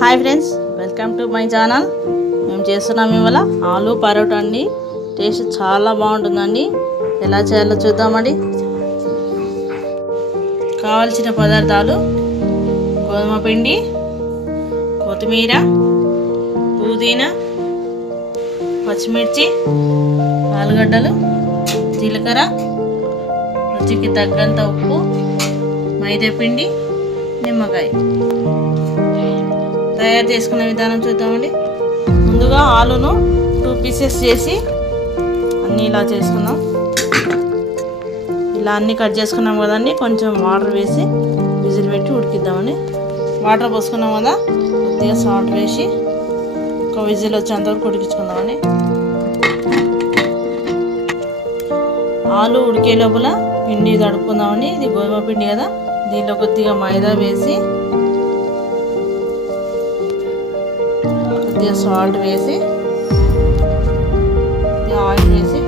Hi friends, welcome to my channel. మేము చేస్తున్నాం ఇవాళ ఆలు పరోటా అండి. టేస్ట్ చాలా బాగుంటుందండి. ఎలా చేయాలో చూద్దామండి. కావాల్సిన పదార్థాలు: గోధుమ పిండి, కొత్తిమీర, పుదీనా, పచ్చిమిర్చి, ఆలుగడ్డలు, జీలకర్ర, రుచికి తగ్గంత ఉప్పు, మైదా పిండి, నిమ్మకాయ. తయారు చేసుకునే విధానం చూద్దామండి. ముందుగా ఆలును 2 పీసెస్ చేసి అన్నీ ఇలా చేసుకుందాం. ఇలా అన్నీ కట్ చేసుకున్నాం కదండి. కొంచెం వాటర్ వేసి విజిల్ పెట్టి ఉడికిద్దామండి. వాటర్ పోసుకున్నాం కదా, కొద్దిగా సాల్ట్ వేసి ఒక విజిల్ వచ్చేంత వరకు ఉడికించుకుందామండి. ఆలు ఉడికే లోపల పిండి తడుపుకుందామండి. ఇది గోధుమ పిండి కదా, దీనిలో కొద్దిగా మైదా వేసి కొద్దిగా సాల్ట్ వేసి ఆయిల్ వేసి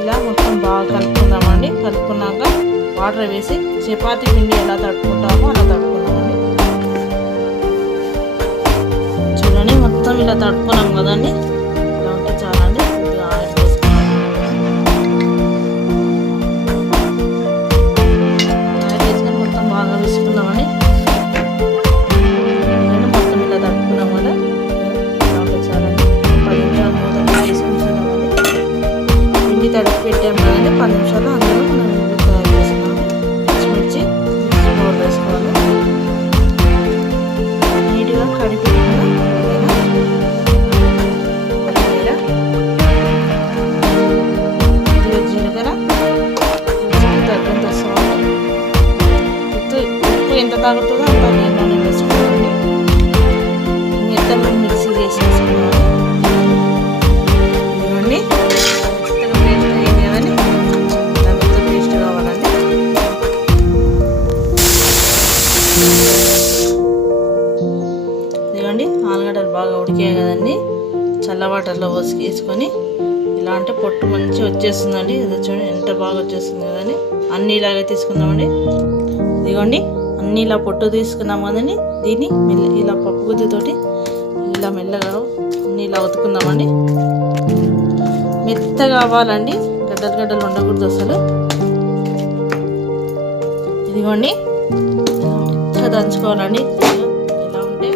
ఇలా మొత్తం బాగా కలుపుకుందామండి. కలుపుకున్నాక వాటర్ వేసి చపాతీ పిండి ఎలా తడుపుకుంటామో అలా తడుపుకుందామండి. చూడండి, మొత్తం ఇలా తడుపుకున్నాం కదండి. ఇలా ఉంటే చాలా అండి. కొద్దిగా ఆయిల్ వేసుకున్నాం. ఆయిల్ వేసుకొని మొత్తం బాగా వేసుకుందామండి. తడిపి పెట్టాము కదండి, 10 నిమిషాలు అందులో మనం తయారు చేసుకున్నాము. పచ్చిమిర్చి పౌడర్ వేసుకోవాలి. నీట్గా కడిగి కొత్తిమీర, జీలకర్ర, తగ్గంత సాల్ట్, ఉప్పు ఎంత తాగుతుందో అంత నీళ్ళని వేసుకోవాలి. మెత్తగా మిక్సీ చేసేసుకోవాలి. ఇవన్నీ ఇదిగోండి, ఆలుగడ్డలు బాగా ఉడికాయి కదండి. చల్ల వాటర్లో వేసుకొని ఇలా అంటే పొట్టు మంచిగా వచ్చేస్తుందండి. ఇది చూడండి ఎంత బాగా వచ్చేస్తుంది కదండి. అన్నీ ఇలాగే తీసుకుందామండి. ఇదిగోండి, అన్నీ ఇలా పొట్టు తీసుకున్నాం కదండి. దీన్ని ఇలా పప్పు గుత్తితోటి ఇలా మెల్లగా అన్నీ ఇలా ఉతుకుందామండి. మెత్తగా అవ్వాలండి, గడ్డలు ఉండకూడదు అసలు. ఇదిగోండి, మెత్తగా దంచుకోవాలండి. ఇలా ఉంటే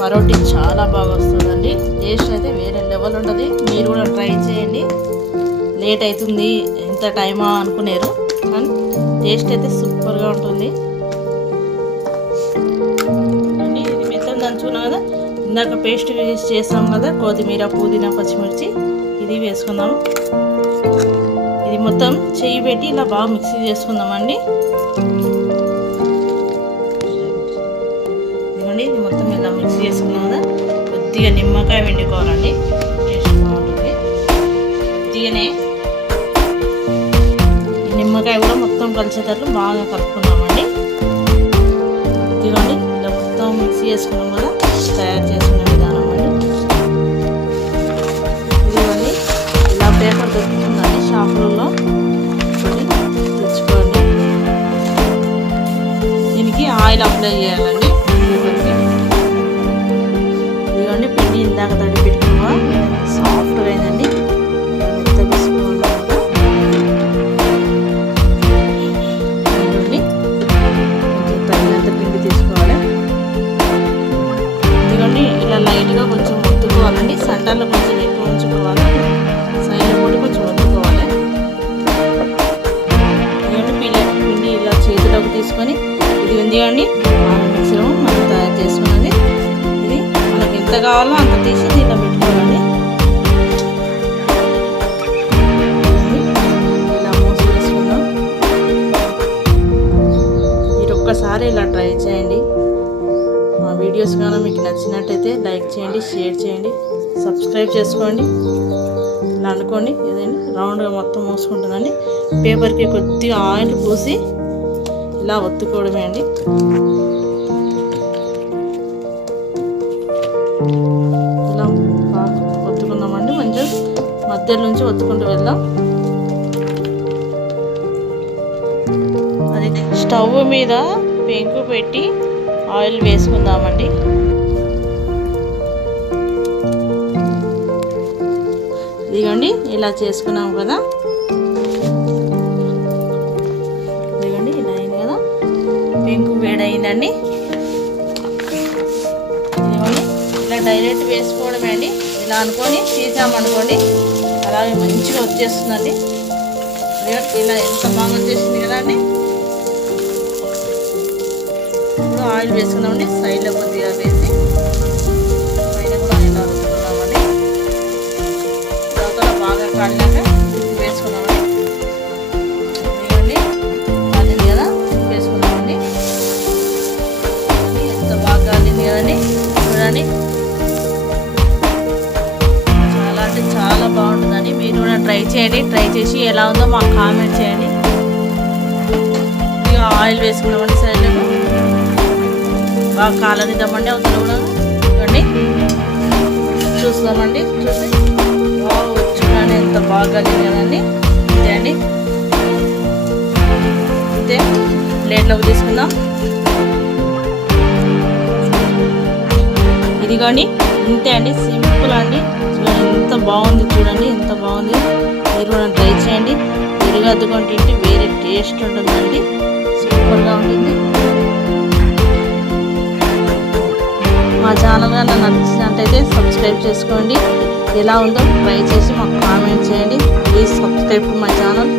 పరోటీ చాలా బాగా వస్తుందండి. టేస్ట్ అయితే వేరే లెవెల్ ఉంటుంది. మీరు కూడా ట్రై చేయండి. లేట్ అవుతుంది, ఎంత టైమా అనుకునేరు, కానీ టేస్ట్ అయితే సూపర్గా ఉంటుంది. ఇది మెత్తగా దంచుకున్నాం కదా, ఇందాక పేస్ట్ వేసి చేస్తాం కదా, కొత్తిమీర, పుదీనా, పచ్చిమిర్చి, ఇది వేసుకుందాము. ఇది మొత్తం చెయ్యి పెట్టి ఇలా బాగా మిక్సీ చేసుకుందామండి. ఇదిగోండి, ఇది మొత్తం ఇలా మిక్సీ చేసుకున్నాం కదా. కొద్దిగా నిమ్మకాయ పిండుకోవాలండి, టేస్ట్ బాగుంటుంది. కొద్దిగానే నిమ్మకాయ కూడా మొత్తం కలిసేటట్లు బాగా కలుపుకున్నామండి. ఇదిగోండి, ఇలా మొత్తం మిక్సీ చేసుకున్నాం కదా, తయారు చేసుకునే విధానం అండి. ఇదిగోండి, ఇలా పేపర్ దొరుకుతుందండి షాపులలో, తెచ్చుకోండి. దీనికి ఆయిల్ అప్లై చేయాలండి. ఇదిగోండి, పిండి ఇందాక తడి పెట్టుకున్నా సాఫ్ట్గా అయిందండి. మెత్తగా తీసుకోవాలి కదా. కొంచెం తగినంత పిండి తీసుకోవాలి. ఇదిగోండి, ఇలా లైట్గా కొంచెం ఒత్తుకోవాలండి. సెంటర్లో కొంచెం ఎక్కువ ఉంచుకోవాలి, సైడ్లో కూడా కొంచెం ఒత్తుకోవాలి. ఇదిగోండి, పిండి ఇలా చేతిలోకి తీసుకొని, ఇది ఉంది కానీ మిశ్రమం మనం తయారు చేసుకున్నది. ఇది మనకి ఎంత కావాలో అంత తీసి దీంట్లో పెట్టుకోవాలండి. ఇలా మూసి వేసుకుందాం. మీరు ఒక్కసారి ఇలా ట్రై చేయండి. మా వీడియోస్ కానీ మీకు నచ్చినట్టయితే లైక్ చేయండి, షేర్ చేయండి, సబ్స్క్రైబ్ చేసుకోండి. ఇలా అనుకోండి, ఏదైనా రౌండ్గా మొత్తం మూసుకుంటుందండి. పేపర్కి కొద్దిగా ఆయిల్ పూసి ఇలా ఒత్తుకోవడమే అండి. ఇలా ఒత్తుకుందామండి. మంచిగా మధ్యలో నుంచి ఒత్తుకుంటూ వెళ్దాం. అది స్టవ్ మీద పెంకు పెట్టి ఆయిల్ వేసుకుందామండి. ఇదిగోండి ఇలా చేసుకున్నాం కదా, ఇదిగోండి ఇలా అయింది కదా, పెంకు వేడయిందండి. ఇదిగోండి ఇలా డైరెక్ట్ వేసుకోవడమే అండి. ఇలా అనుకొని తీసామనుకోండి అలాగే మంచిగా వచ్చేస్తుందండి. ఇలా ఎంత బాగా వచ్చేసింది కదా అండి. ఇప్పుడు ఆయిల్ వేసుకుందామండి. సైడ్లో కొద్దిగా వేసి పైన కూడా ఇలా వేసుకుందామండి. తర్వాత బాగా కాలినాక వేసుకుందామండి. ఇదిగోండి కాలింది కదా, వేసుకుందామండి. ఎంత బాగా కాలింది కదండి, చూడండి. చాలా అంటే చాలా బాగుంటుందండి. మీరు కూడా ట్రై చేయండి. ట్రై చేసి ఎలా ఉందో మాకు కామెంట్ చేయండి. ఇక ఆయిల్ వేసుకున్నామండి. సైడ్లో బాగా కాలనిద్దామండి. అవతల కూడా ఇవ్వండి, చూస్తామండి. చూసి చూడండి ఎంత బాగా కలిగింది కదండి. అంతే అండి, అంతే. ప్లేట్లోకి తీసుకుందాం. ఇదిగోండి ఇంతే అండి, సింపుల్ అండి. చూడండి ఎంత బాగుంది, చూడండి ఎంత బాగుంది. మీరు కూడా ట్రై చేయండి. పెరుగు అద్దుకొని తింటే వేరే టేస్ట్ ఉంటుందండి, సూపర్గా ఉంటుంది. మా ఛానల్ కానీ నచ్చినట్టయితే సబ్స్క్రైబ్ చేసుకోండి. ఎలా ఉందో ట్రై చేసి మాకు కామెంట్ చేయండి. Please subscribe to my channel.